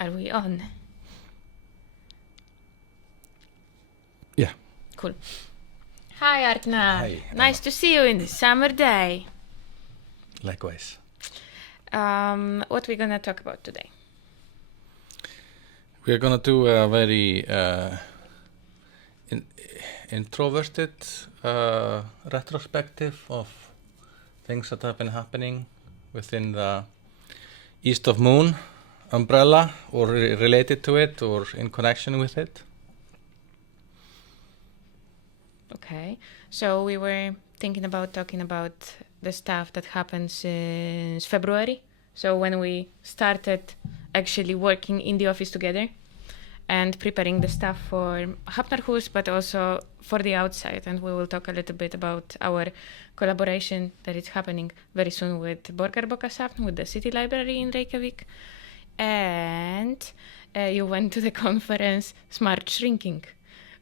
Are we on? Yeah. Cool. Hi, Arnar. Hi, Nice to see you in this summer day. Likewise. What we gonna talk about today? We're gonna do a very introverted retrospective of things that have been happening within the East of Moon umbrella, or related to it, or in connection with it. Okay. So we were thinking about talking about the stuff that happened since February. So when we started actually working in the office together and preparing the stuff for hafnar.haus, but also for the outside. And we will talk a little bit about our collaboration that is happening very soon with Borgarbókasafn, with the city library in Reykjavík. And you went to the conference Smart Shrinking,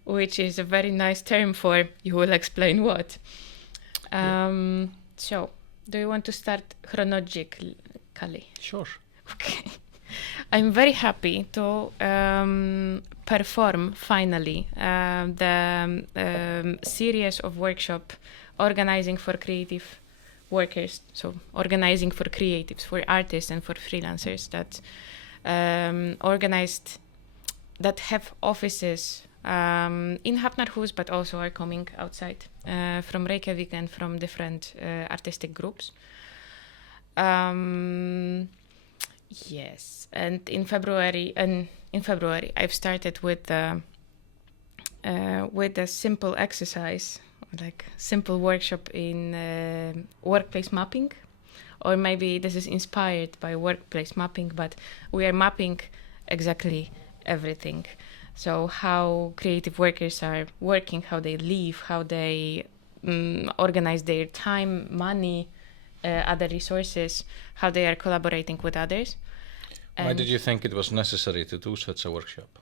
which is a very nice term for you will explain what. So, do you want to start chronologically? Sure. Okay. I'm very happy to perform finally the series of workshop organizing for creative workers, so organizing for creatives, for artists and for freelancers that organized, that have offices in hafnar.haus, but also are coming outside from Reykjavík and from different artistic groups. Yes, and in February, I've started with a simple exercise, like simple workshop in workplace mapping, or maybe this is inspired by workplace mapping, but we are mapping exactly everything. So how creative workers are working, how they live, how they organize their time, money, other resources, how they are collaborating with others. Why did you think it was necessary to do such a workshop?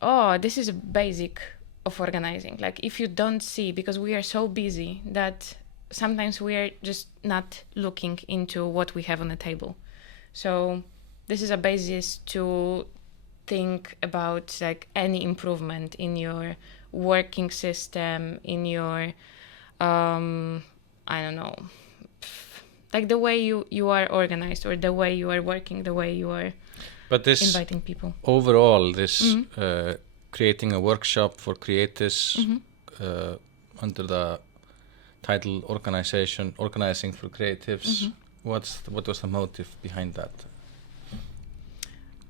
Oh, this is a basic of organizing. Like if you don't see, because we are so busy that sometimes we are just not looking into what we have on the table. So this is a basis to think about like any improvement in your working system, in your, I don't know, like the way you are organized, or the way you are working, the way you are inviting people. Overall, this creating a workshop for creatives under the title Organizing for Creatives, what was the motive behind that?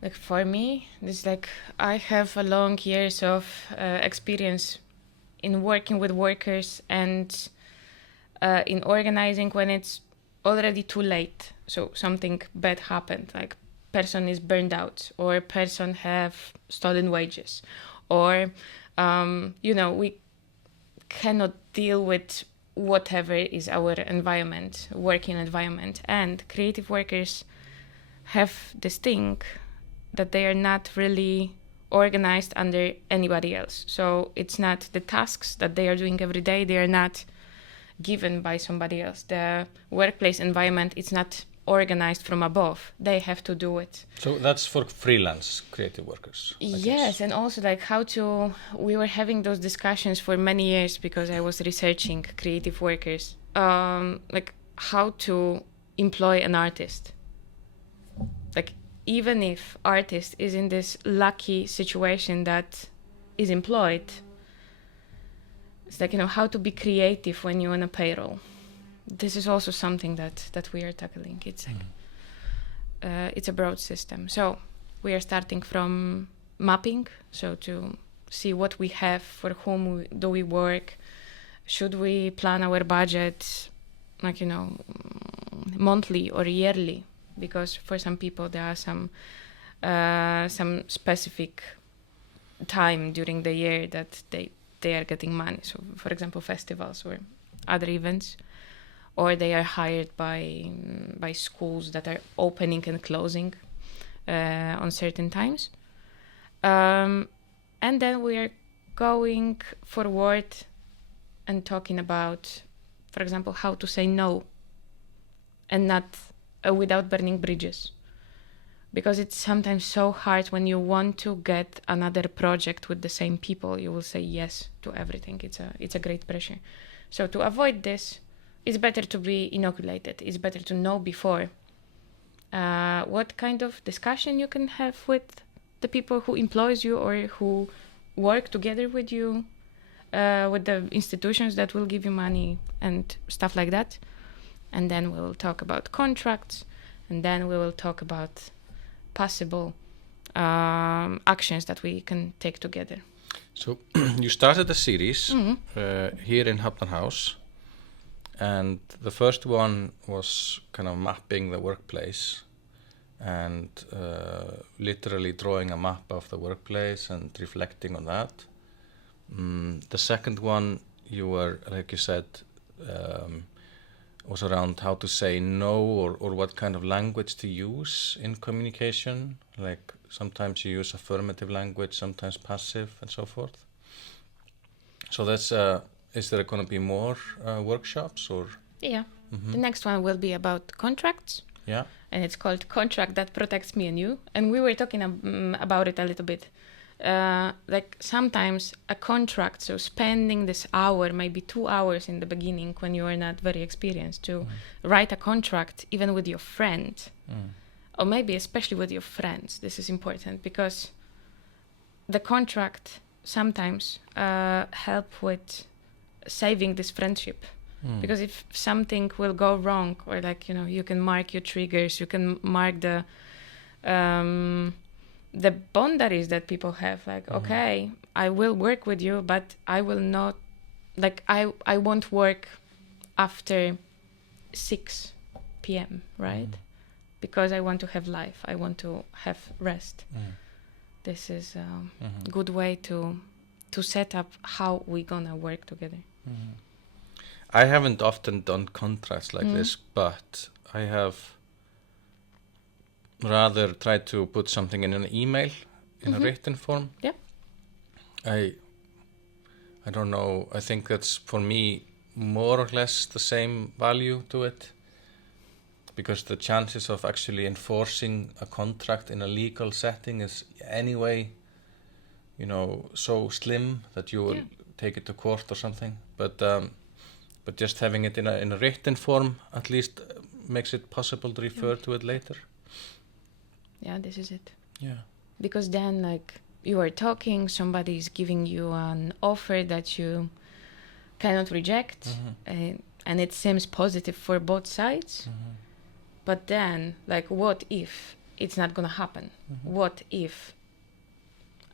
Like for me, this like I have a long years of experience in working with workers and in organizing when it's already too late. So something bad happened, like person is burned out, or person have stolen wages, or we cannot deal with whatever is our environment, working environment. And creative workers have this thing that they are not really organized under anybody else. So it's not the tasks that they are doing every day, they are not given by somebody else. The workplace environment is not organized from above. They have to do it. So that's for freelance creative workers. Yes, and also like we were having those discussions for many years because I was researching creative workers, like how to employ an artist. Like even if artist is in this lucky situation that is employed, it's like, how to be creative when you're on a payroll. This is also something that we are tackling. It's like, it's a broad system. So we are starting from mapping, so to see what we have, for whom do we work, should we plan our budget, like, monthly or yearly, because for some people there are some specific time during the year that they are getting money. So for example, festivals or other events, or they are hired by schools that are opening and closing on certain times. And then we are going forward and talking about, for example, how to say no and not without burning bridges. because it's sometimes so hard when you want to get another project with the same people. You will say yes to everything. It's a great pressure. So to avoid this, it's better to be inoculated. It's better to know before what kind of discussion you can have with the people who employs you or who work together with you, with the institutions that will give you money and stuff like that. And then we'll talk about contracts, and then we will talk about possible actions that we can take together. So you started a series here in hafnar.haus, and the first one was kind of mapping the workplace and literally drawing a map of the workplace and reflecting on that. The second one, you were, like you said, was around how to say no, or what kind of language to use in communication. Like sometimes you use affirmative language, sometimes passive, and so forth. So that's, is there going to be more workshops or? Yeah. The next one will be about contracts. Yeah. And it's called Contract That Protects Me and You. And we were talking about it a little bit. Like sometimes a contract, so spending this hour, maybe 2 hours in the beginning when you are not very experienced, to write a contract even with your friend, or maybe especially with your friends. This is important because the contract sometimes help with saving this friendship. Because if something will go wrong, or like, you know, you can mark your triggers, you can mark the boundaries that people have, like, okay, I will work with you, but I will not, like, I won't work after 6 p.m., right? Because I want to have life, I want to have rest. This is a good way to set up how we're gonna work together. I haven't often done contracts like this, but I have rather tried to put something in an email in a written form. Yeah. I don't know. I think that's for me more or less the same value to it, because the chances of actually enforcing a contract in a legal setting is anyway, you know, so slim that you will take it to court or something. But just having it in a written form at least makes it possible to refer to it later. Yeah, this is it. Yeah. Because then, like, you are talking, somebody is giving you an offer that you cannot reject, and it seems positive for both sides. But then, like, what if it's not gonna happen? What if,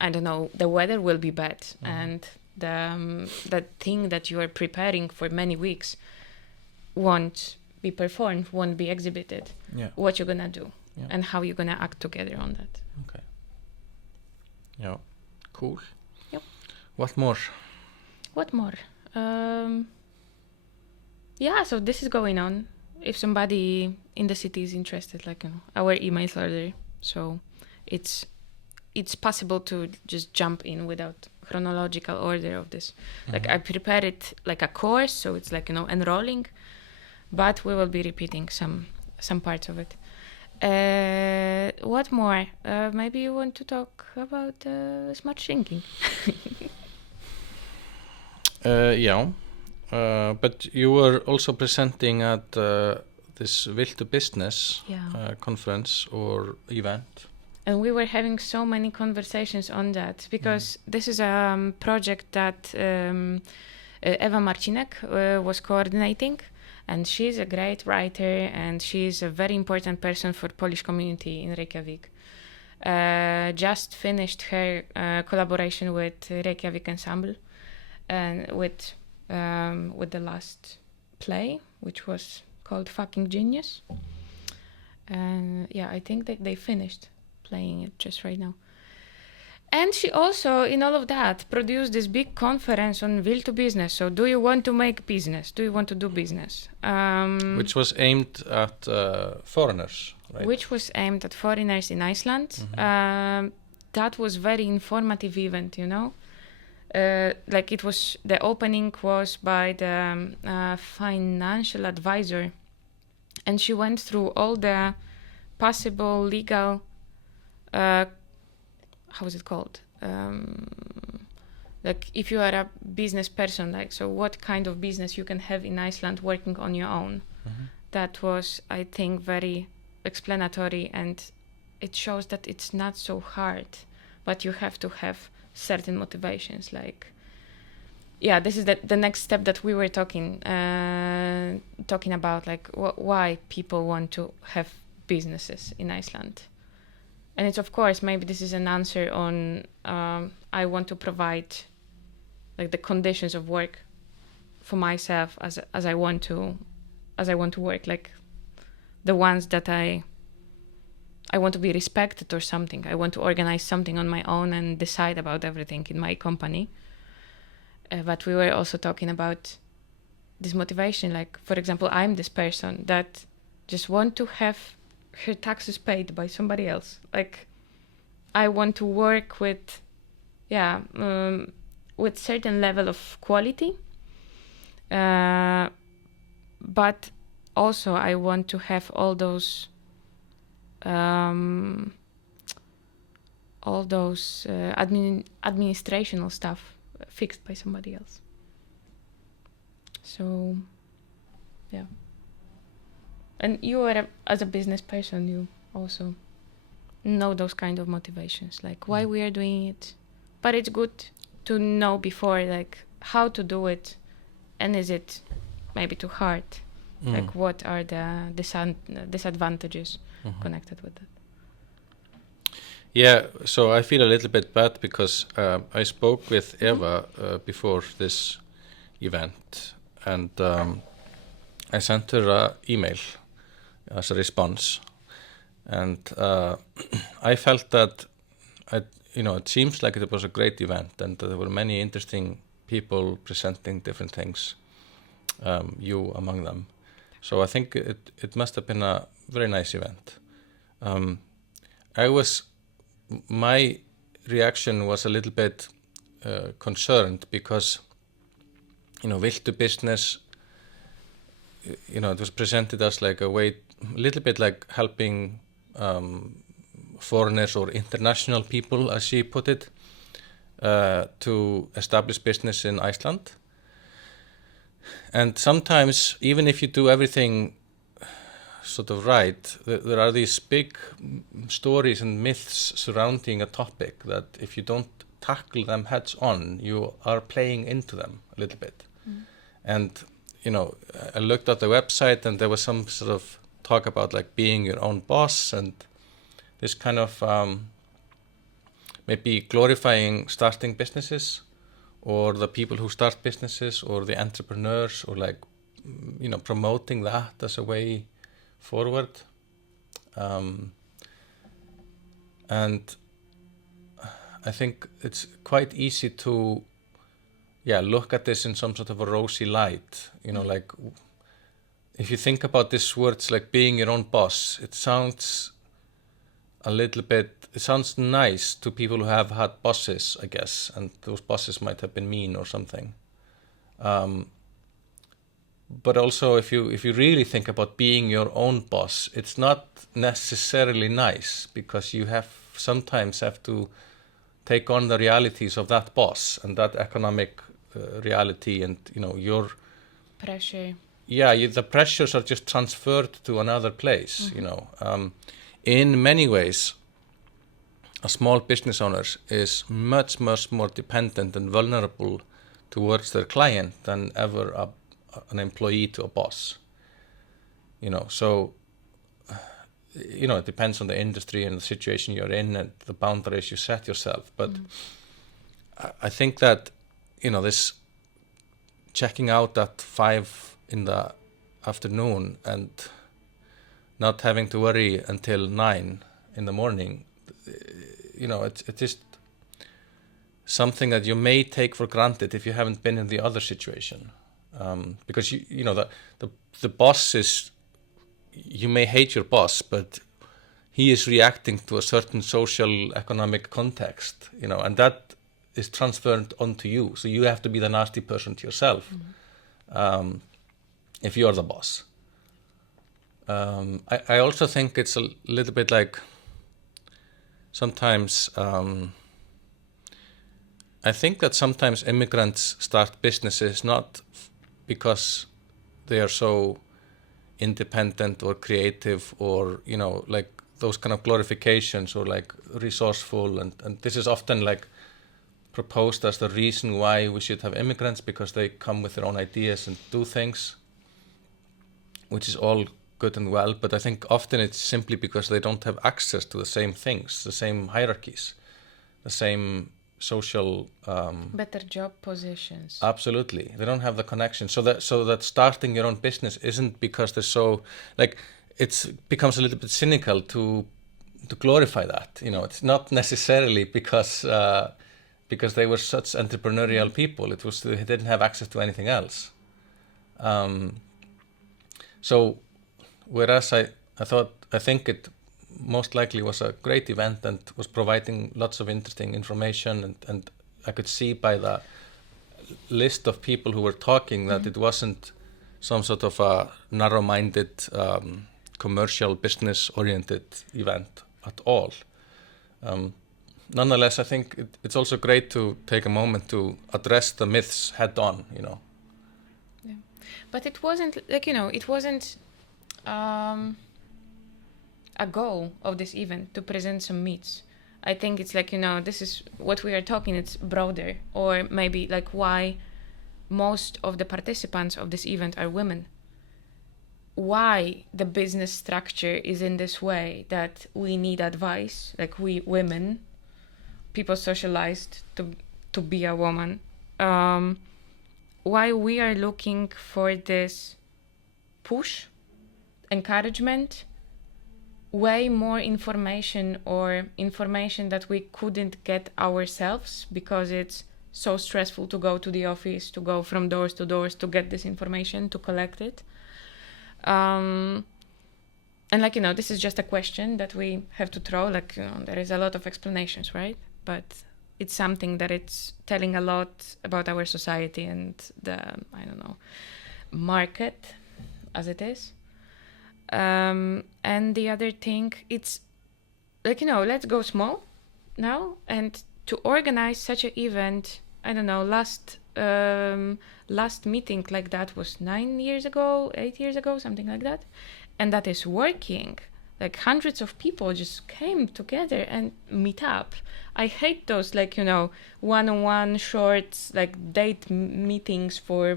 I don't know, the weather will be bad and the thing that you are preparing for many weeks won't be performed, won't be exhibited? What you're gonna do? And how you're gonna act together on that? Okay. Yeah. Cool. Yep. What more? Yeah, so this is going on. If somebody in the city is interested, like, you know, our emails are there, so it's possible to just jump in without chronological order of this. Like, I prepared it like a course, so it's like, you know, enrolling, but we will be repeating some parts of it. What more? Maybe you want to talk about smart shrinking. Yeah. But you were also presenting at this Viltu business conference or event. And we were having so many conversations on that, because this is a project that Eva Marcinek was coordinating, and she's a great writer, and she's a very important person for Polish community in Reykjavik. Just finished her collaboration with Reykjavik Ensemble, and with the last play, which was called Fucking Genius. And yeah, I think that they finished playing it just right now. And she also, in all of that, produced this big conference on Viltu business. So, do you want to make business? Do you want to do business? Which was aimed at foreigners, right? Which was aimed at foreigners in Iceland. That was very informative event, you know. Like, it was, the opening was by the financial advisor, and she went through all the possible legal how is it called? Like if you are a business person, like, so what kind of business you can have in Iceland working on your own. That was, I think, very explanatory, and it shows that it's not so hard, but you have to have certain motivations. Like, yeah, this is the next step that we were talking about, like why people want to have businesses in Iceland. And it's, of course, maybe this is an answer on I want to provide like the conditions of work for myself as I want to work, like the ones that I want to be respected or something. I want to organize something on my own and decide about everything in my company. But we were also talking about this motivation. Like, for example, I'm this person that just want to have her taxes paid by somebody else. Like, I want to work with, with certain level of quality. But also I want to have all those administrational stuff fixed by somebody else. So, yeah. And you are, as a business person, you also know those kind of motivations, like why we are doing it. But it's good to know before, like, how to do it, and is it maybe too hard? Like, what are the disadvantages connected with it? Yeah, so I feel a little bit bad because I spoke with Eva before this event, and I sent her an email as a response, and I felt that it seems like it was a great event, and there were many interesting people presenting different things, you among them. So I think it must have been a very nice event. My reaction was a little bit concerned because, Viltu business, it was presented as like a way, a little bit like helping foreigners or international people, as she put it, to establish business in Iceland. And sometimes, even if you do everything sort of right, there are these big stories and myths surrounding a topic that if you don't tackle them heads on, you are playing into them a little bit. And, I looked at the website and there was some sort of talk about like being your own boss and this kind of maybe glorifying starting businesses, or the people who start businesses, or the entrepreneurs, or like, promoting that as a way forward. And I think it's quite easy to look at this in some sort of a rosy light, like if you think about these words like being your own boss, it sounds nice to people who have had bosses, I guess, and those bosses might have been mean or something. But also, if you really think about being your own boss, it's not necessarily nice, because you sometimes have to take on the realities of that boss and that economic reality, and your pressure. Yeah, the pressures are just transferred to another place. In many ways, a small business owner is much, much more dependent and vulnerable towards their client than ever an employee to a boss. So, it depends on the industry and the situation you're in and the boundaries you set yourself. But I think that, this checking out at 5 in the afternoon and not having to worry until 9 in the morning, it's just something that you may take for granted if you haven't been in the other situation. Because the boss is, you may hate your boss, but he is reacting to a certain social economic context, and that is transferred onto you. So you have to be the nasty person to yourself, if you're the boss. I also think it's a little bit like, sometimes I think that sometimes immigrants start businesses not because they are so independent or creative or, you know, like those kind of glorifications or like resourceful, and this is often like proposed as the reason why we should have immigrants, because they come with their own ideas and do things, which is all good and well, but I think often it's simply because they don't have access to the same things, the same hierarchies, the same social better job positions. Absolutely, they don't have the connection. So that starting your own business isn't because they're so like, it becomes a little bit cynical to glorify that. You know, it's not necessarily because they were such entrepreneurial people. It was they didn't have access to anything else. So whereas I think it most likely was a great event and was providing lots of interesting information, and I could see by the list of people who were talking that it wasn't some sort of a narrow-minded commercial business-oriented event at all. Nonetheless, I think it's also great to take a moment to address the myths head on, you know. Yeah. But it wasn't like, you know, it wasn't a goal of this event to present some myths. I think it's like, you know, this is what we are talking, it's broader, or maybe like why most of the participants of this event are women. Why the business structure is in this way that we need advice, like we women, people socialized to be a woman. Why we are looking for this push, encouragement, way more information, or information that we couldn't get ourselves because it's so stressful to go to the office, to go from doors to doors to get this information, to collect it. And like, you know, this is just a question that we have to throw, like, you know, there is a lot of explanations, right? But it's something that it's telling a lot about our society and the, I don't know, market as it is. And the other thing, it's like, you know, let's go small now, and to organize such an event, I don't know, last meeting like that was 8 years ago, something like that, and that is working. Like hundreds of people just came together and meet up. I hate those, like, you know, one-on-one short like date meetings for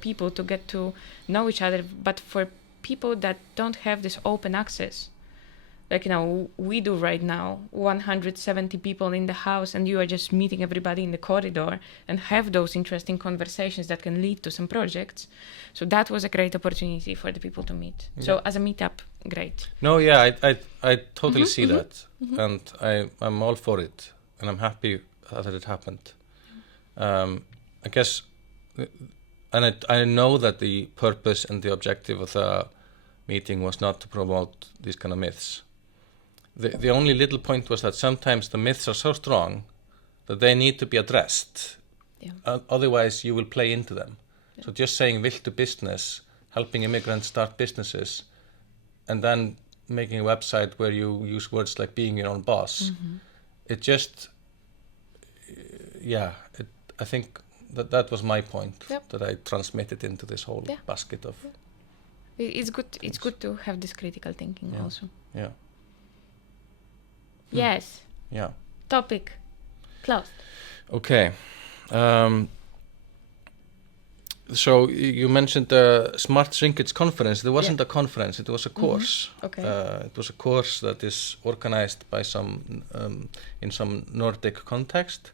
people to get to know each other, but for people that don't have this open access, like, you know, we do right now, 170 people in the house, and you are just meeting everybody in the corridor and have those interesting conversations that can lead to some projects. So that was a great opportunity for the people to meet. Yeah. So as a meetup, great. No, yeah, I totally see that, and I'm all for it, and I'm happy that it happened. I guess, and I know that the purpose and the objective of the meeting was not to promote these kind of myths. The only little point was that sometimes the myths are so strong that they need to be addressed. Yeah. Otherwise, you will play into them. Yeah. So just saying Viltu business, helping immigrants start businesses, and then making a website where you use words like being your own boss, it just, I think that was my point, that I transmitted into this whole basket of... It's good to have this critical thinking also. Yeah. Yes. Yeah. Topic closed. Okay. So you mentioned the Smart Shrinkage conference. There wasn't a conference, it was a course. Okay. It was a course that is organized by some in some Nordic context,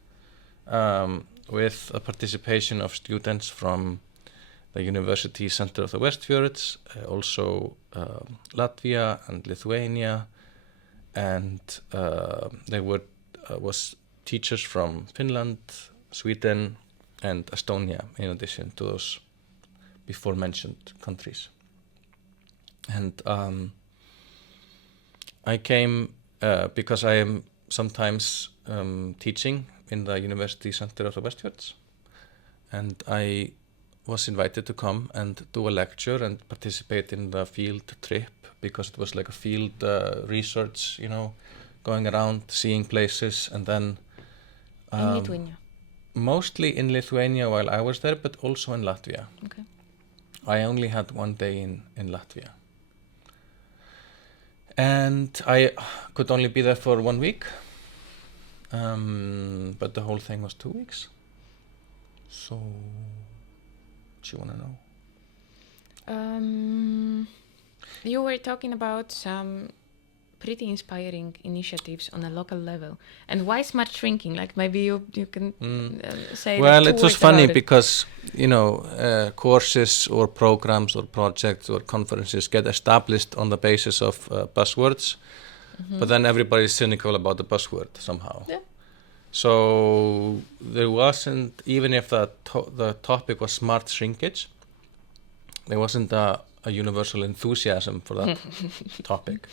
with a participation of students from the University Center of the Westfjords, also Latvia and Lithuania, and there was teachers from Finland, Sweden, and Estonia, in addition to those before mentioned countries. And I came because I am sometimes teaching in the University Center of the Westfjords, and I was invited to come and do a lecture and participate in the field trip, because it was like a field research, going around, seeing places, and then In Lithuania. mostly in Lithuania while I was there, but also in Latvia. Okay. I only had one day in Latvia. And I could only be there for 1 week. But the whole thing was 2 weeks. So, what do you want to know? You were talking about some pretty inspiring initiatives on a local level. And why smart shrinking? Like maybe you can say Well, two it was words funny about it. because, courses or programs or projects or conferences get established on the basis of buzzwords, but then everybody's cynical about the buzzword somehow. Yeah. So there wasn't, even if the topic was smart shrinkage, there wasn't a universal enthusiasm for that topic.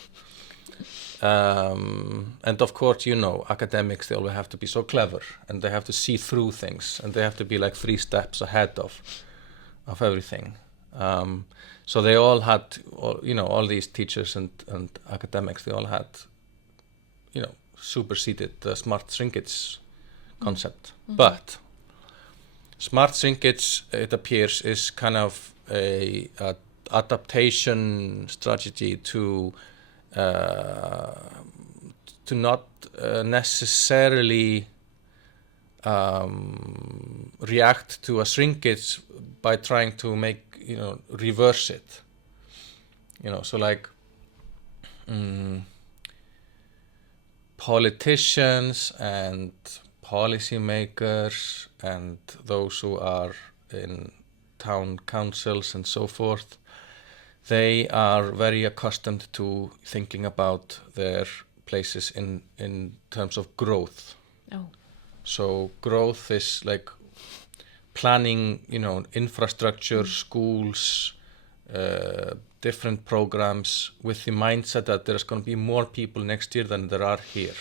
And of course, academics, they always have to be so clever and they have to see through things and they have to be like 3 steps ahead of everything. So they all had, all these teachers and academics, they all had, superseded the smart shrinkage concept. But smart shrinkage, it appears, is kind of a adaptation strategy to not necessarily react to a shrinkage by trying to reverse it. So like politicians and policymakers and those who are in town councils and so forth, they are very accustomed to thinking about their places in terms of growth. Oh. So growth is like planning, infrastructure, schools, different programs with the mindset that there's going to be more people next year than there are here.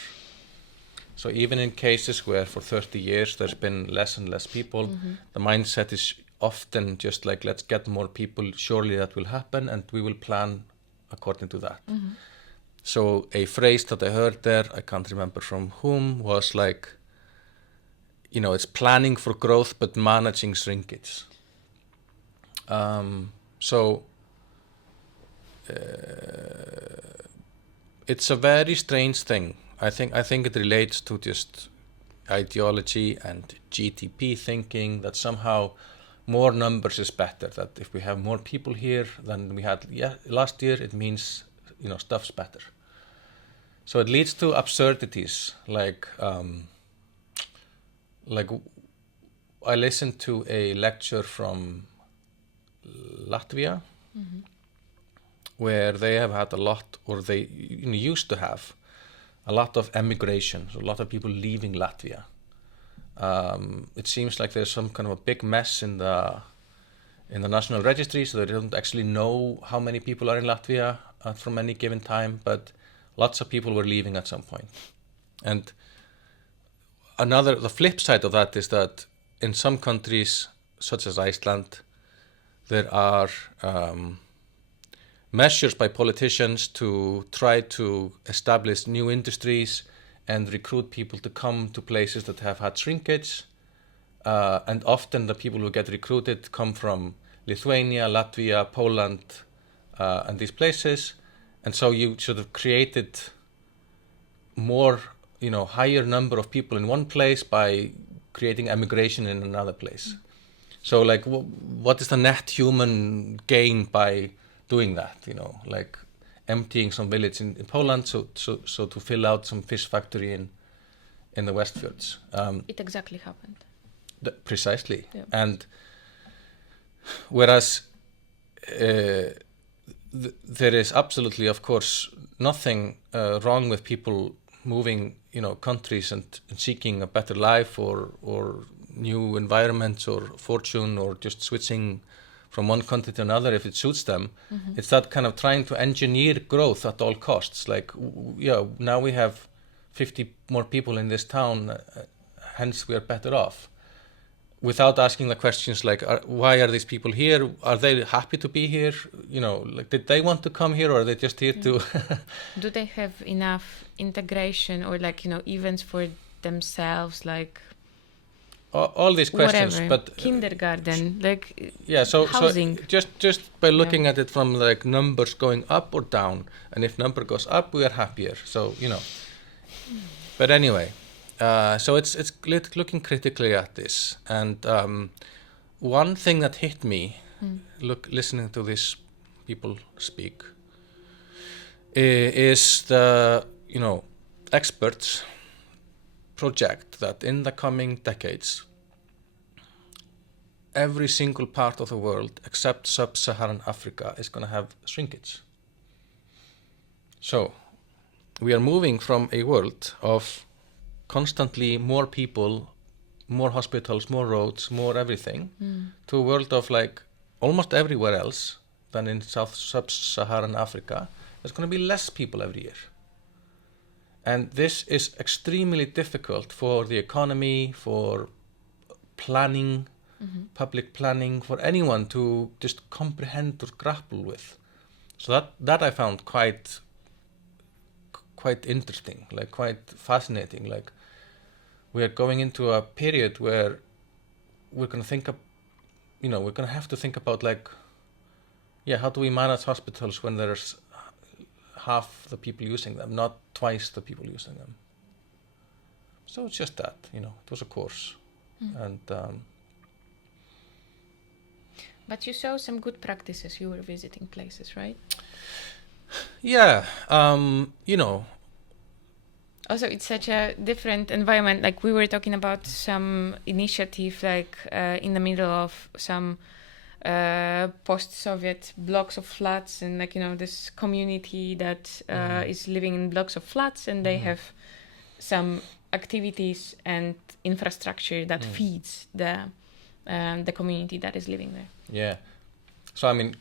So even in cases where for 30 years there's been less and less people, the mindset is often just like, let's get more people, surely that will happen, and we will plan according to that. So a phrase that I heard there, I can't remember from whom, was like, it's planning for growth but managing shrinkage. It's a very strange thing. I think it relates to just ideology and GDP thinking, that somehow more numbers is better, that if we have more people here than we had last year, it means stuff's better. So it leads to absurdities, like I listened to a lecture from Latvia, where they have had a lot, or they used to have a lot of emigration, so a lot of people leaving Latvia. It seems like there's some kind of a big mess in the national registry, so they don't actually know how many people are in Latvia from any given time, but lots of people were leaving at some point. And the flip side of that is that in some countries, such as Iceland, there are measures by politicians to try to establish new industries and recruit people to come to places that have had shrinkage. And often the people who get recruited come from Lithuania, Latvia, Poland, and these places. And so you sort of created more, higher number of people in one place by creating emigration in another place. So like, what is the net human gain by doing that? Like emptying some village in Poland, so to fill out some fish factory in the Westfjords. It exactly happened. Precisely. Yeah. And whereas there is absolutely, of course, nothing wrong with people moving, countries and seeking a better life or new environments or fortune, or just switching from one country to another if it suits them. It's that kind of trying to engineer growth at all costs. Like, now we have 50 more people in this town, hence we are better off. without asking the questions like, why are these people here? Are they happy to be here? You know, like, did they want to come here, or are they just here to? Do they have enough integration or like, you know, events for themselves, like all these questions, whatever, but kindergarten, like yeah. So housing. just by looking at it from like numbers going up or down, and if number goes up, we are happier. So you know. But anyway. So it's looking critically at this, and one thing that hit me, listening to these people speak, is the experts project that in the coming decades, every single part of the world except sub-Saharan Africa is going to have shrinkage. So we are moving from a world of constantly more people, more hospitals, more roads, more everything, to a world of like almost everywhere else than in sub-Saharan Africa. There's going to be less people every year. And this is extremely difficult for the economy, for planning, public planning, for anyone to just comprehend or grapple with. So that I found quite interesting, like quite fascinating. Like, we are going into a period where we're going to think of, we're going to have to think about like, how do we manage hospitals when there's half the people using them, not twice the people using them. So it's just that, it was a course. And but you saw some good practices. You were visiting places, right? Yeah, Also, it's such a different environment. Like, we were talking about some initiative, like in the middle of some post-Soviet blocks of flats, and like, this community that is living in blocks of flats, and they have some activities and infrastructure that feeds the community that is living there. Yeah. So, I mean,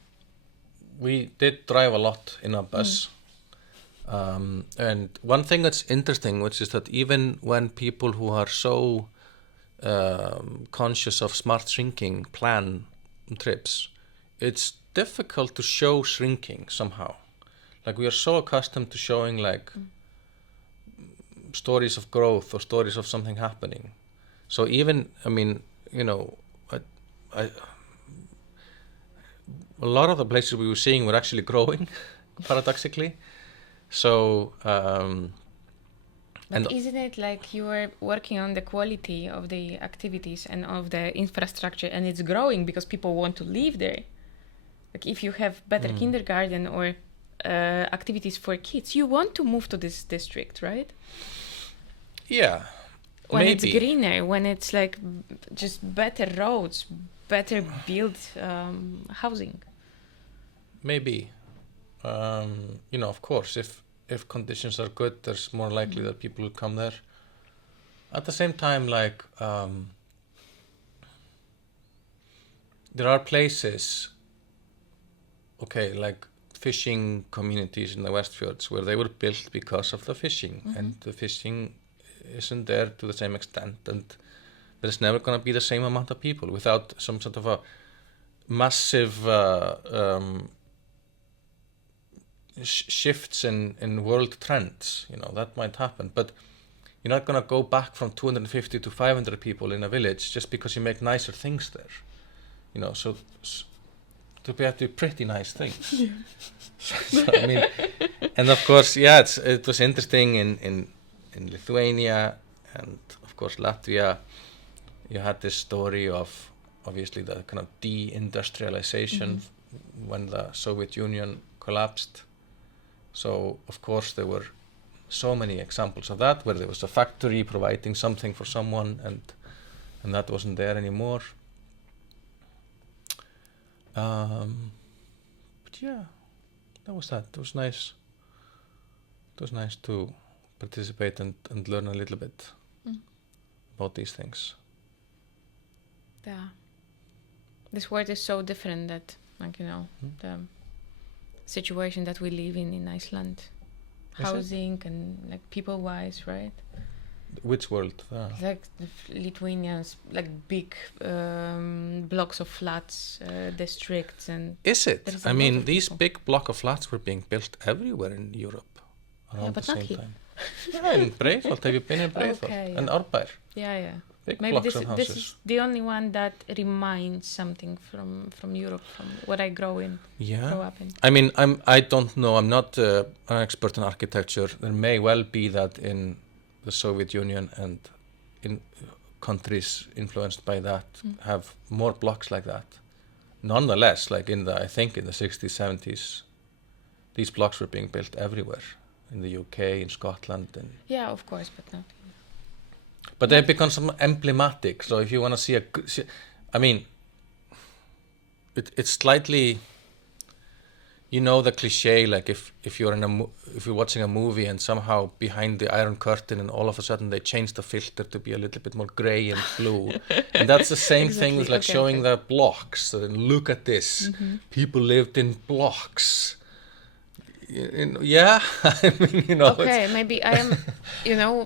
we did drive a lot in a bus. And one thing that's interesting, which is that even when people who are so conscious of smart shrinking plan trips, it's difficult to show shrinking somehow. Like, we are so accustomed to showing like stories of growth or stories of something happening. So even, I mean, a lot of the places we were seeing were actually growing, paradoxically. So, but isn't it like you are working on the quality of the activities and of the infrastructure, and it's growing because people want to live there? Like, if you have better kindergarten or activities for kids, you want to move to this district, right? Yeah, when maybe. It's greener, when it's like just better roads, better built housing. Maybe. Of course, if conditions are good, there's more likely that people will come there. At the same time, like, there are places, like fishing communities in the Westfjords, where they were built because of the fishing, and the fishing isn't there to the same extent, and there's never going to be the same amount of people without some sort of a massive shifts in world trends. That might happen, but you're not going to go back from 250 to 500 people in a village just because you make nicer things there. So to be able to do pretty nice things. Yeah. So, I mean, and of course, it was interesting in Lithuania and of course Latvia. You had this story of obviously the kind of deindustrialization when the Soviet Union collapsed. So of course there were so many examples of that, where there was a factory providing something for someone, and that wasn't there anymore. But yeah, that was that. It was nice. It was nice to participate and learn a little bit about these things. Yeah. This world is so different that, like, the situation that we live in Iceland, housing and like people-wise, right? Which world? Like Lithuanians, like big blocks of flats, districts, and Is it? there's a I lot mean, of these people. big block of flats were being built everywhere in Europe around but the not same here. time. Yeah, in Breiðholt. Have you been in Breiðholt? Okay, And yeah. Árbær. Yeah. Big Maybe blocks of houses. this is the only one that reminds something from Europe, from what I grew up in. I mean, I don't know. I'm not an expert in architecture. There may well be that in the Soviet Union and in countries influenced by that have more blocks like that. Nonetheless, like I think in the 60s, 70s, these blocks were being built everywhere. In the UK, in Scotland. Yeah, of course, but not. But they've become some emblematic. So if you want to see I mean, it's slightly, you know, the cliche, like if you're if you're watching a movie and somehow behind the iron curtain and all of a sudden they change the filter to be a little bit more gray and blue. And that's the same thing with like showing the blocks. So look at this. People lived in blocks. Yeah, I mean, you know. Okay, maybe I am,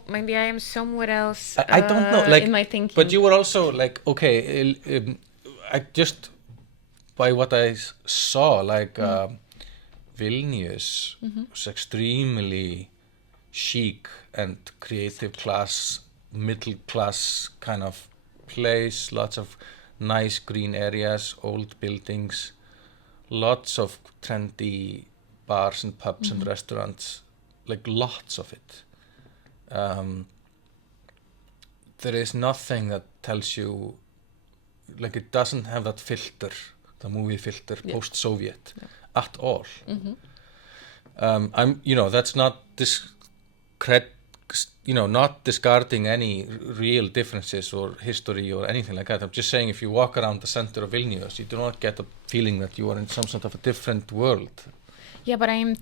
maybe I am somewhere else. I don't know, like, in my thinking. But you were also like, okay, I just by what I saw, like Vilnius was extremely chic and creative class, middle class kind of place. Lots of nice green areas, old buildings, lots of trendy bars and pubs and restaurants, like lots of it. There is nothing that tells you, like it doesn't have that filter, the movie filter, post-Soviet, at all. That's not not discarding any real differences or history or anything like that. I'm just saying if you walk around the center of Vilnius, you do not get a feeling that you are in some sort of a different world. Yeah, but what I am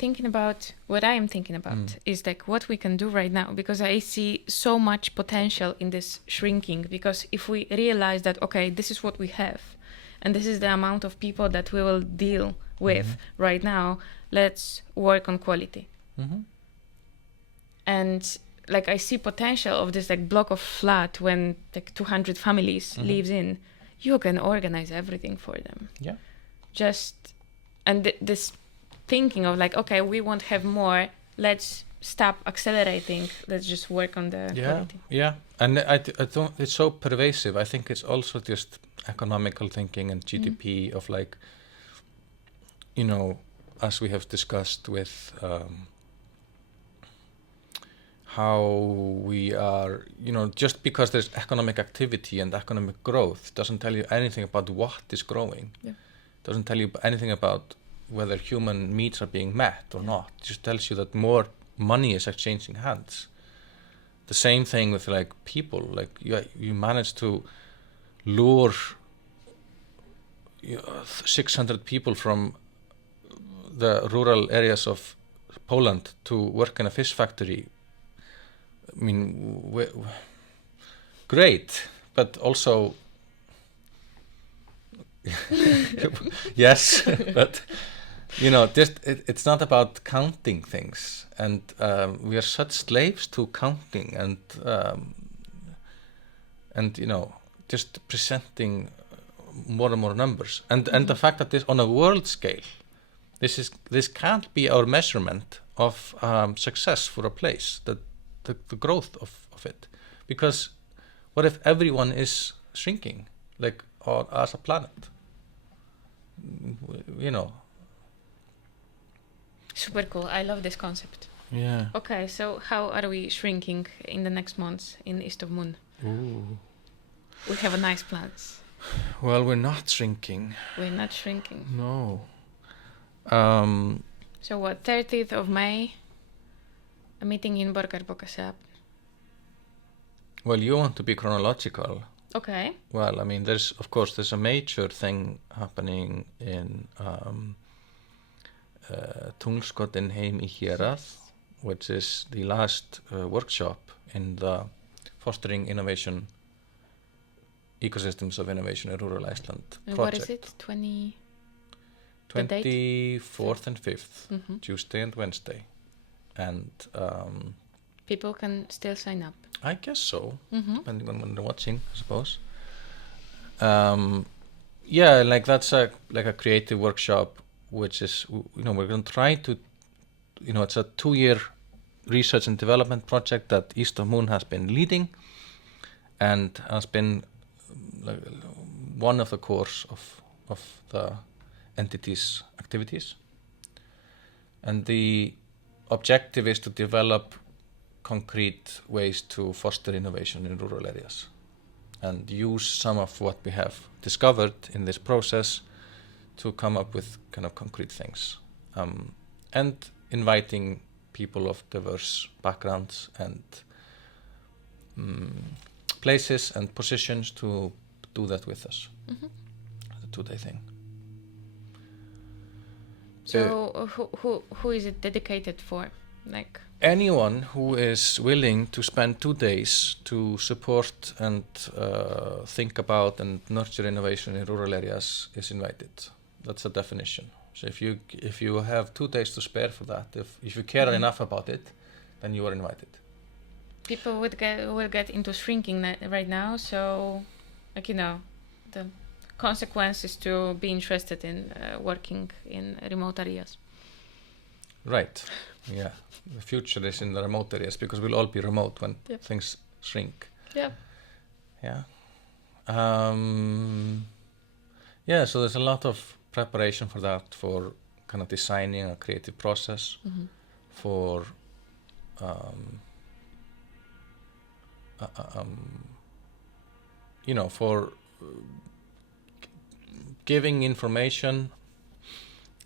thinking about is like what we can do right now, because I see so much potential in this shrinking, because if we realize that, okay, this is what we have and this is the amount of people that we will deal with right now, let's work on quality. And like I see potential of this like block of flat when like 200 families lives in, you can organize everything for them. Yeah. This thinking of like, okay, we won't have more, let's stop accelerating, let's just work on the quality. Yeah, and I don't, it's so pervasive. I think it's also just economical thinking and GDP of like, as we have discussed with how we are, just because there's economic activity and economic growth doesn't tell you anything about what is growing. Doesn't tell you anything about whether human needs are being met or not. It just tells you that more money is exchanging hands. The same thing with like people, like you manage to lure 600 people from the rural areas of Poland to work in a fish factory. I mean, great, but also yes, but it's not about counting things, and we are such slaves to counting and just presenting more and more numbers, and the fact that this on a world scale, this can't be our measurement of success for a place, that the growth of it, because what if everyone is shrinking, like as a planet? Super cool. I love this concept. Yeah. Okay, so how are we shrinking in the next months in East of Moon? Ooh. We have a nice plans. Well, we're not shrinking. We're not shrinking. No. So what, 30th of May, a meeting in Borgarbókasafn. Well, you want to be chronological. Okay. Well, I mean, there's a major thing happening in Tungskotin heim í hérað, which is the last workshop in the Fostering Innovation Ecosystems of Innovation in Rural Iceland and project. What is it? 24th and 5th, Tuesday and Wednesday. And People can still sign up. I guess so, Mm-hmm. depending on when they're watching, I suppose. Yeah, like that's a creative workshop, which is, we're going to try to, it's a 2-year research and development project that East of Moon has been leading, and has been like, one of the cores of the entity's activities. And the objective is to develop concrete ways to foster innovation in rural areas and use some of what we have discovered in this process to come up with kind of concrete things, and inviting people of diverse backgrounds and places and positions to do that with us. Mm-hmm. The 2-day thing. So who is it dedicated for? Like anyone who is willing to spend 2 days to support and think about and nurture innovation in rural areas is invited. That's a definition. So if you have 2 days to spare for that, if you care enough about it, then you are invited. People will get into shrinking right now, so the consequences to be interested in working in remote areas. Right. Yeah. The future is in the remote areas because we'll all be remote when things shrink. Yeah. Yeah. Yeah, so there's a lot of preparation for that, for kind of designing a creative process, for for giving information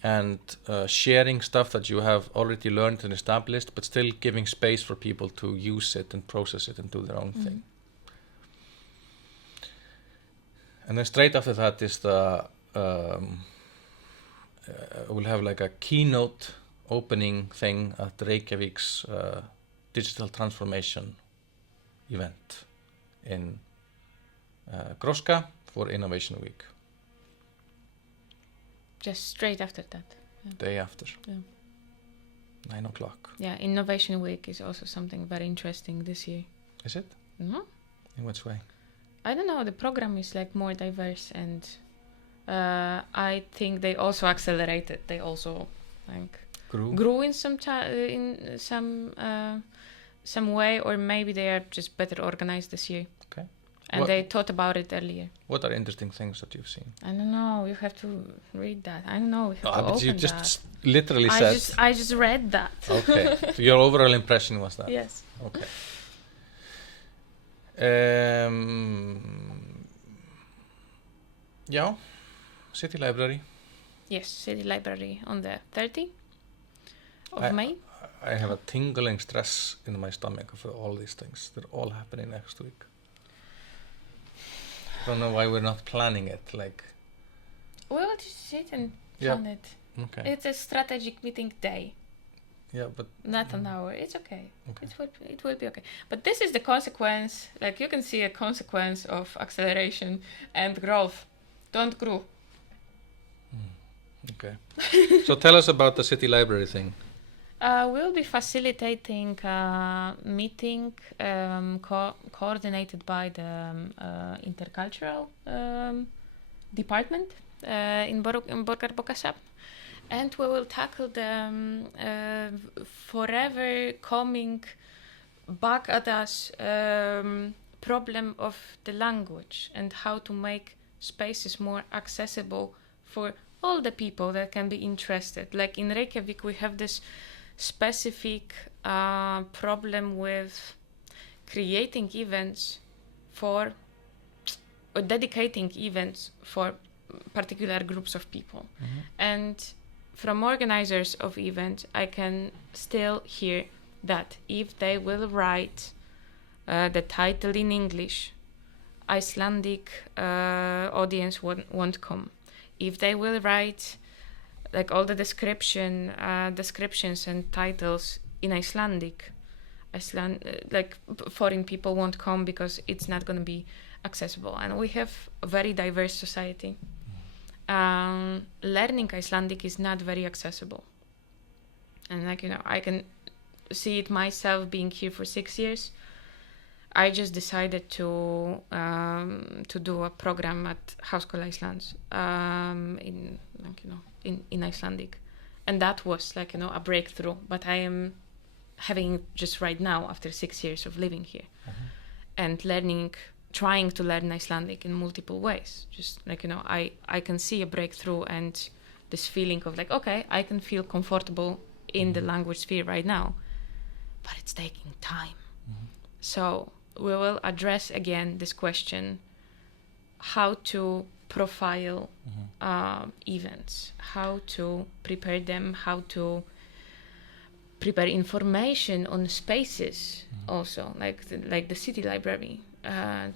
and sharing stuff that you have already learned and established, but still giving space for people to use it and process it and do their own thing. And then straight after that is we'll have like a keynote opening thing at Reykjavík's digital transformation event in Gróska for Innovation Week. Just straight after that. Day after. Yeah. 9 o'clock. Yeah, Innovation Week is also something very interesting this year. Is it? Mm-hmm. In which way? I don't know. The program is like more diverse, and I think they also accelerated. They also like grew in some way, or maybe they are just better organized this year. Okay. And they thought about it earlier. What are interesting things that you've seen? I don't know. You have to read that. I don't know. We have to but open you just that. Literally said. I just read that. Okay. So your overall impression was that? Yes. Okay. Yeah. City Library. Yes, City Library on the 30th of May. I have a tingling stress in my stomach for all these things. They're all happening next week. I don't know why we're not planning it. We'll just sit and plan it. Okay. It's a strategic meeting day. Yeah, but not an hour. It's okay. It will be okay. But this is the consequence. Like you can see a consequence of acceleration and growth. Don't grow. Okay. So tell us about the City Library thing. We'll be facilitating a meeting coordinated by the intercultural department in Borgarbókasafn, and we will tackle the forever coming back at us problem of the language and how to make spaces more accessible for all the people that can be interested. Like in Reykjavík, we have this specific problem with creating events or dedicating events for particular groups of people. And from organizers of events, I can still hear that if they will write the title in English, Icelandic audience won't come. If they will write like all the descriptions and titles in Icelandic, like foreign people won't come because it's not going to be accessible. And we have a very diverse society. Learning Icelandic is not very accessible. And I can see it myself being here for 6 years, I just decided to do a program at Háskóla Íslands in in Icelandic, and that was like a breakthrough. But I am having it just right now after 6 years of living here and trying to learn Icelandic in multiple ways. Just I can see a breakthrough and this feeling of like, okay, I can feel comfortable in the language sphere right now, but it's taking time. So we will address again this question: how to profile events, how to prepare them, how to prepare information on spaces, also like the city library,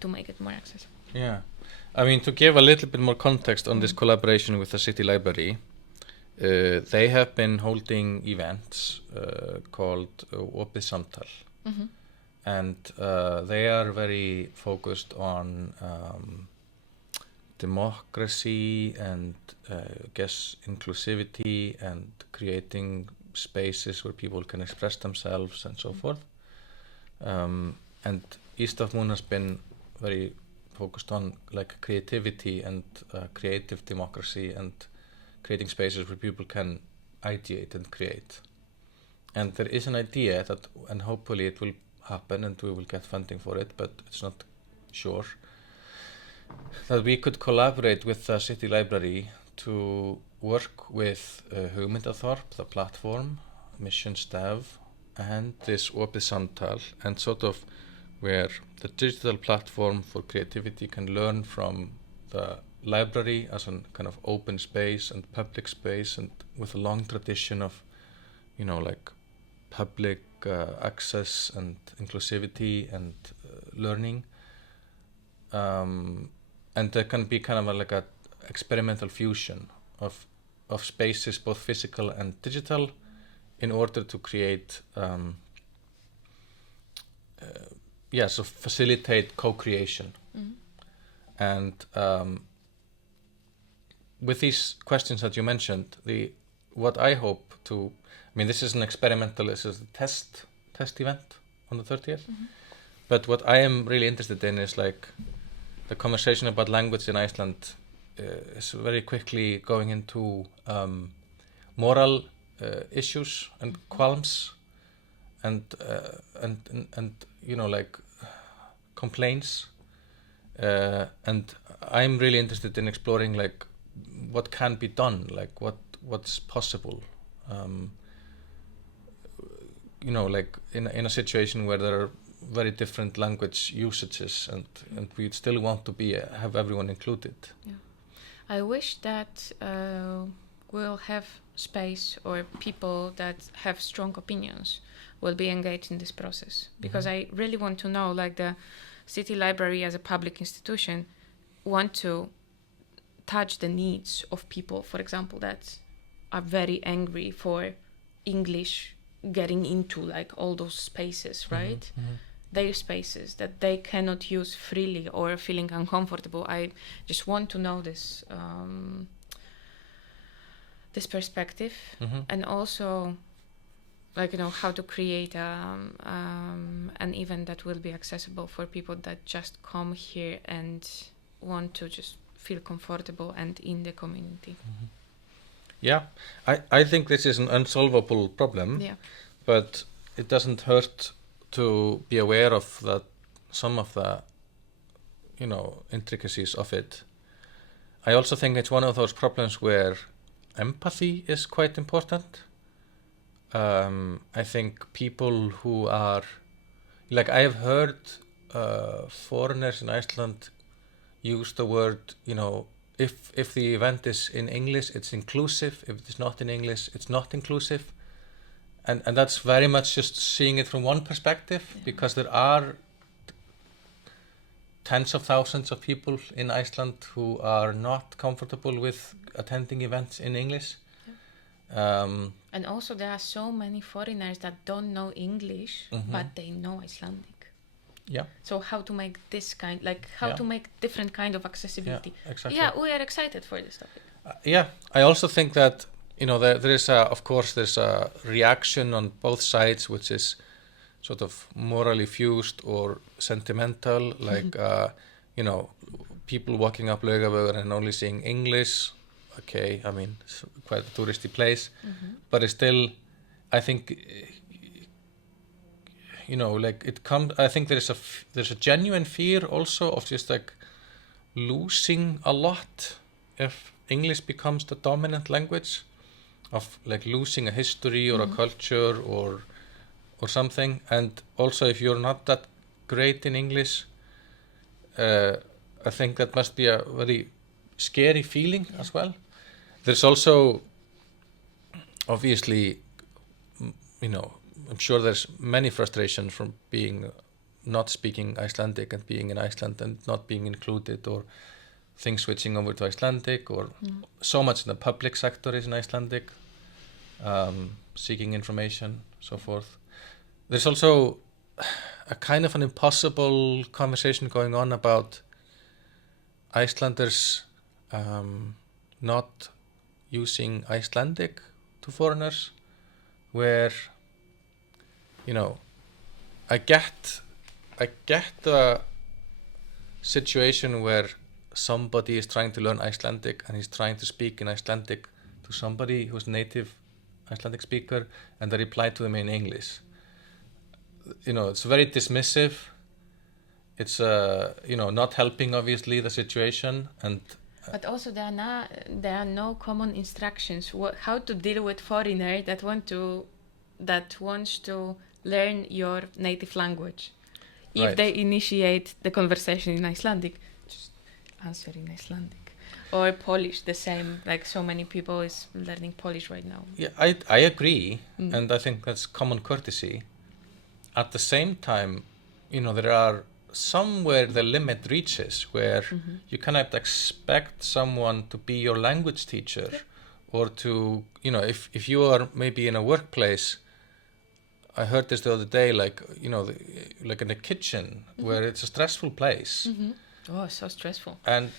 to make it more accessible. Yeah, I mean, to give a little bit more context on this collaboration with the city library, they have been holding events called Opið Samtal, and they are very focused on democracy and inclusivity and creating spaces where people can express themselves and so forth. And East of Moon has been very focused on like creativity and creative democracy and creating spaces where people can ideate and create. And there is an idea that, and hopefully it will happen and we will get funding for it, but it's not sure, that we could collaborate with the city library to work with Hugmyndaþorp, the platform, Mission Stav, and this Opið Samtal, and sort of where the digital platform for creativity can learn from the library as a kind of open space and public space, and with a long tradition of, like public access and inclusivity and learning. And there can be kind of like a experimental fusion of spaces, both physical and digital, in order to create, so facilitate co-creation. And with these questions that you mentioned, what I hope to, this is an experimental, this is a test event on the 30th. But what I am really interested in is like the conversation about language in Iceland is very quickly going into moral issues and qualms and like complaints, and I'm really interested in exploring like what can be done, like what's possible, like in a situation where there are very different language usages, and we still want to have everyone included. Yeah, I wish that we'll have space, or people that have strong opinions will be engaged in this process, because I really want to know, like the city library as a public institution want to touch the needs of people, for example, that are very angry for English getting into like all those spaces, right? Their spaces that they cannot use freely or feeling uncomfortable. I just want to know this this perspective, and also like how to create an event that will be accessible for people that just come here and want to just feel comfortable and in the community. Yeah, I think this is an unsolvable problem, but it doesn't hurt to be aware of that, some of the intricacies of it. I also think it's one of those problems where empathy is quite important. I think people who are like, I have heard foreigners in Iceland use the word, if the event is in English, it's inclusive. If it's not in English, it's not inclusive. And that's very much just seeing it from one perspective, because there are tens of thousands of people in Iceland who are not comfortable with attending events in English. And also there are so many foreigners that don't know English, but they know Icelandic. Yeah. So how to make this kind, like how to make different kind of accessibility. Yeah, exactly. Yeah, we are excited for this topic. I also think that there is of course there's a reaction on both sides which is sort of morally fused or sentimental, like people walking up Laugaveg and only seeing English. Okay, I mean, it's quite a touristy place, but it's still, I think, like it comes. I think there's a genuine fear also of just like losing a lot if English becomes the dominant language, of like losing a history or a culture or something. And also, if you're not that great in English, I think that must be a very scary feeling as well. There's also, obviously, I'm sure there's many frustrations from not speaking Icelandic and being in Iceland and not being included, or things switching over to Icelandic, or so much in the public sector is in Icelandic, seeking information, so forth. There's also a kind of an impossible conversation going on about Icelanders not using Icelandic to foreigners, where I get the situation where somebody is trying to learn Icelandic and he's trying to speak in Icelandic to somebody who's native Icelandic speaker, and they reply to them in English. It's very dismissive. It's not helping obviously the situation, and but also there are no common instructions how to deal with foreigner that wants to learn your native language. If Right. they initiate the conversation in Icelandic, just answer in Icelandic. Or Polish, the same, like so many people is learning Polish right now. Yeah, I agree, and I think that's common courtesy. At the same time, there are somewhere the limit reaches where you cannot expect someone to be your language teacher, or to, if you are maybe in a workplace. I heard this the other day, like, like in a kitchen where it's a stressful place. Oh, so stressful. And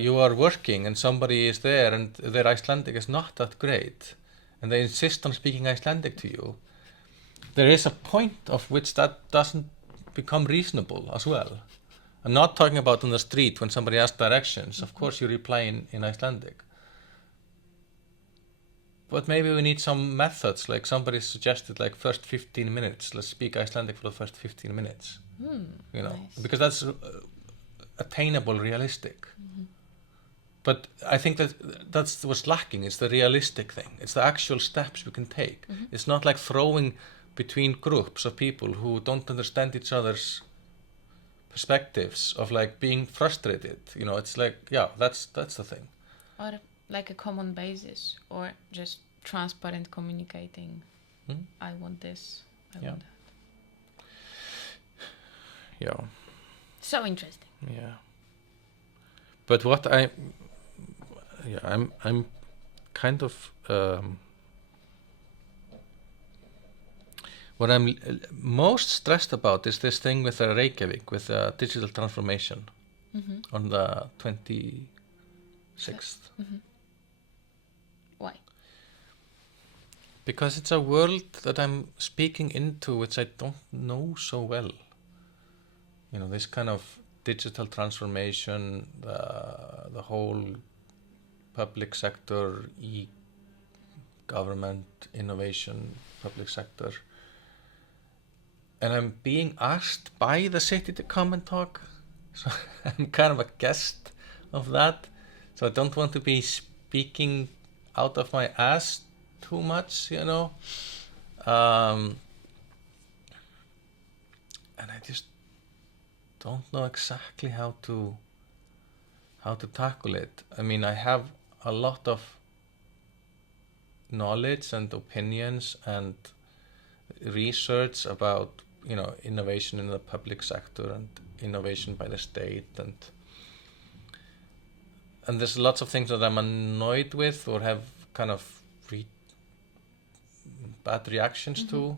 you are working and somebody is there and their Icelandic is not that great, and they insist on speaking Icelandic to you. There is a point of which that doesn't become reasonable as well. I'm not talking about on the street when somebody asks directions. Of course you reply in Icelandic. But maybe we need some methods, like somebody suggested, like first 15 minutes, let's speak Icelandic for the first 15 minutes. Nice. Because that's attainable, realistic. But I think that's what's lacking. It's the realistic thing. It's the actual steps we can take. It's not like throwing between groups of people who don't understand each other's perspectives, of like being frustrated. It's like, that's the thing. Or like a common basis, or just transparent communicating. I want this, I want that. Yeah. So interesting. Yeah. But what I'm kind of what I'm most stressed about is this thing with Reykjavík, with digital transformation on the 26th. Why? Because it's a world that I'm speaking into which I don't know so well. This kind of digital transformation, the whole public sector, e-government, innovation, public sector. And I'm being asked by the city to come and talk. So I'm kind of a guest of that. So I don't want to be speaking out of my ass too much, And I just don't know exactly how to tackle it. I mean, I have a lot of knowledge and opinions and research about, innovation in the public sector and innovation by the state, and there's lots of things that I'm annoyed with or have kind of bad reactions to,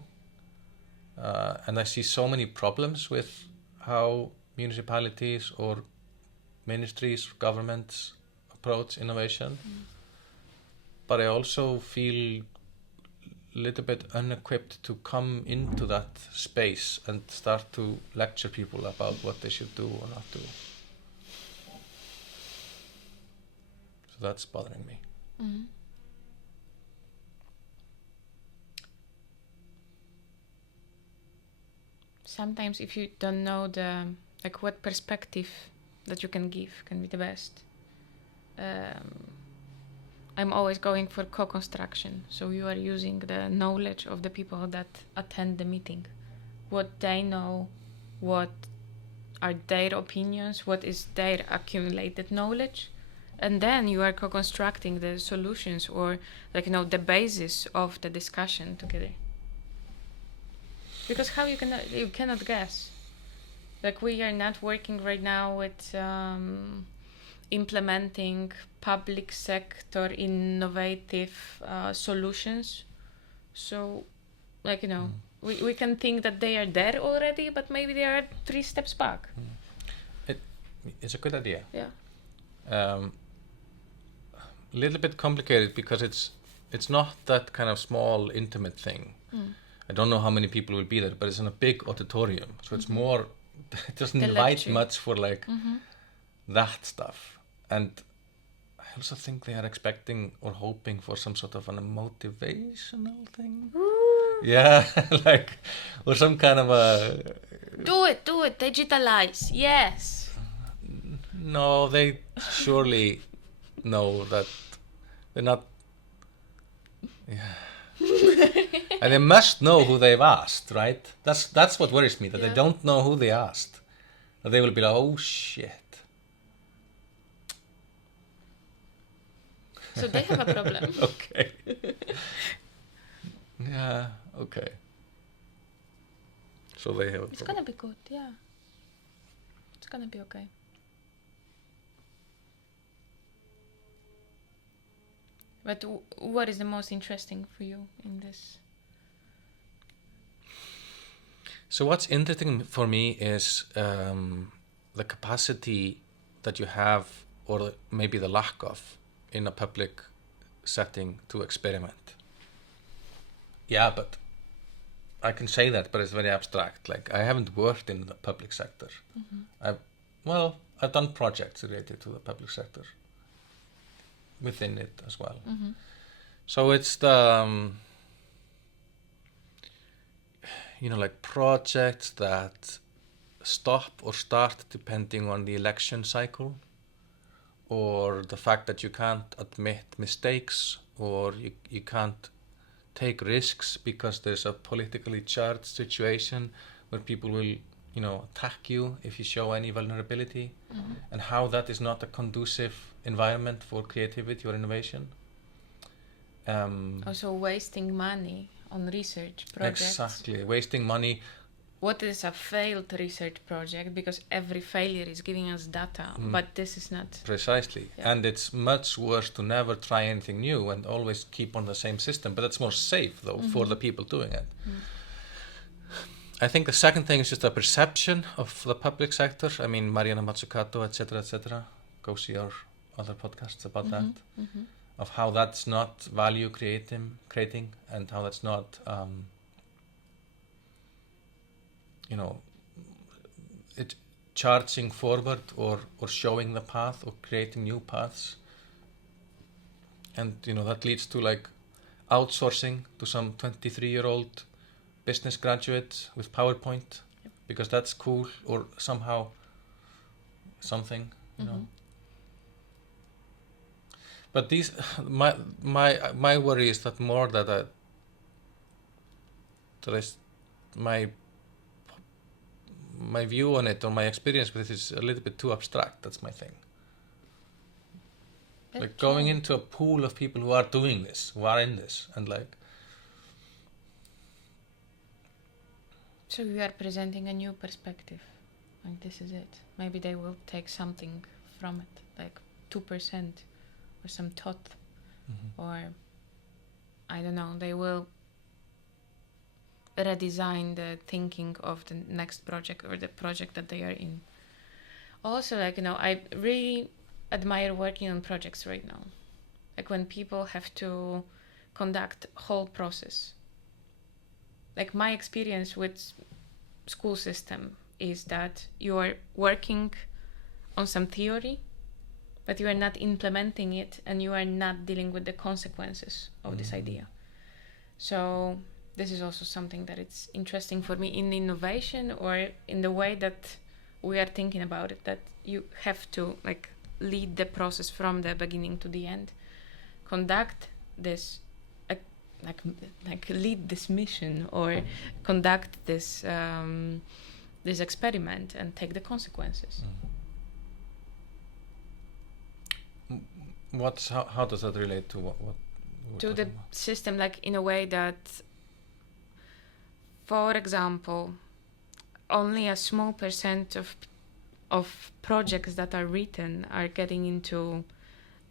and I see so many problems with how municipalities or ministries, governments approach innovation. but I also feel a little bit unequipped to come into that space and start to lecture people about what they should do or not do. So that's bothering me. Mm-hmm. Sometimes if you don't know what perspective that you can give can be the best. I'm always going for co-construction. So you are using the knowledge of the people that attend the meeting. What they know, what are their opinions, what is their accumulated knowledge. And then you are co-constructing the solutions or the basis of the discussion together. Because how you cannot guess. Like we are not working right now with implementing public sector innovative solutions. So, we can think that they are there already, but maybe they are 3 steps back. It's a good idea. Yeah. Little bit complicated because it's not that kind of small, intimate thing. I don't know how many people will be there, but it's in a big auditorium, so it's more. It doesn't invite much for that stuff. And I also think they are expecting or hoping for some sort of a motivational thing. Ooh. Yeah, or some kind of a. Do it, digitalize, yes. No, they surely know that they're not. Yeah. And they must know who they've asked, right? That's what worries me, that they don't know who they asked. That they will be like, oh shit. So they have a problem. Okay. Yeah, okay. So they have a problem. It's gonna be good, yeah. It's gonna be okay. But what is the most interesting for you in this? So what's interesting for me is the capacity that you have, or maybe the lack of, in a public setting to experiment. Yeah, but I can say that, but it's very abstract. Like, I haven't worked in the public sector. Mm-hmm. I've done projects related to the public sector within it as well. Mm-hmm. So it's the projects that stop or start depending on the election cycle, or the fact that you can't admit mistakes, or you can't take risks because there's a politically charged situation where people will attack you if you show any vulnerability, and how that is not a conducive environment for creativity or innovation. Also wasting money on research projects. Exactly, wasting money. What is a failed research project? Because every failure is giving us data, but this is not. Precisely. Yeah. And it's much worse to never try anything new and always keep on the same system. But that's more safe, though, for the people doing it. I think the second thing is just a perception of the public sector. I mean, Mariana Mazzucato, etc. Go see our other podcasts about that. Of how that's not value creating, and how that's not, it charging forward or showing the path or creating new paths. And, that leads to outsourcing to some 23-year-old business graduate with PowerPoint, because that's cool, or somehow something, you know. But these, my worry is that more that my view on it, or my experience with it, is a little bit too abstract. That's my thing. Going into a pool of people who are doing this, who are in this, and So you are presenting a new perspective. This is it. Maybe they will take something from it, 2%. Or some thought, or I don't know, they will redesign the thinking of the next project or the project that they are in. Also, I really admire working on projects right now. like when people have to conduct whole process. Like my experience with school system is that you are working on some theory, but you are not implementing it and you are not dealing with the consequences of this idea. So this is also something that it's interesting for me in innovation, or in the way that we are thinking about it, that you have to like lead the process from the beginning to the end, conduct this like lead this mission, or conduct this this experiment and take the consequences. How does that relate to what to the system, like in a way that, for example, only a small % of projects that are written are getting into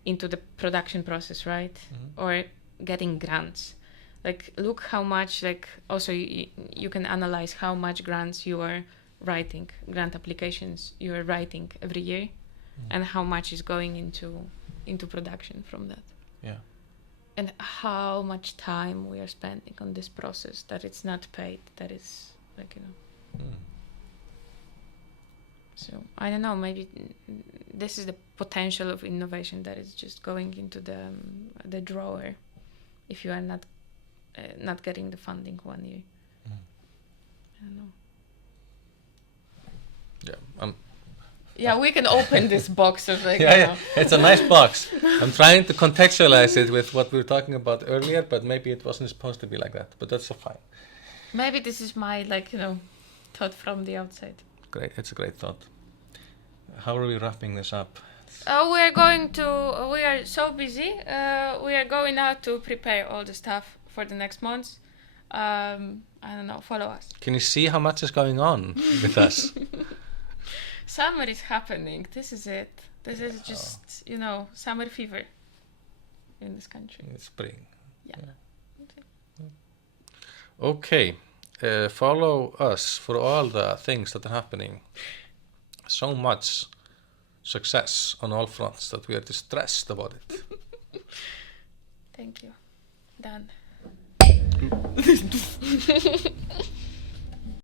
the production process, right? Or getting grants. Like, look how much, like, also you can analyze how much grants you are writing, grant applications you are writing every year, and how much is going into production from that. Yeah. And how much time we are spending on this process that it's not paid, that is, like, you know. So, I don't know, maybe this is the potential of innovation that is just going into the drawer if you are not getting the funding 1 year. I don't know. Yeah. Yeah, we can open this box of like. Yeah, it's a nice box. I'm trying to contextualize it with what we were talking about earlier, but maybe it wasn't supposed to be like that. But that's so fine. Maybe this is my, like, you know, thought from the outside. Great, it's a great thought. How are we wrapping this up? We are so busy. We are going out to prepare all the stuff for the next months. I don't know, follow us. Can you see how much is going on with us? Summer is happening. This is it. This is just, you know, summer fever in this country. It's spring. Yeah. Okay. Follow us for all the things that are happening. So much success on all fronts that we are distressed about it. Thank you. Done.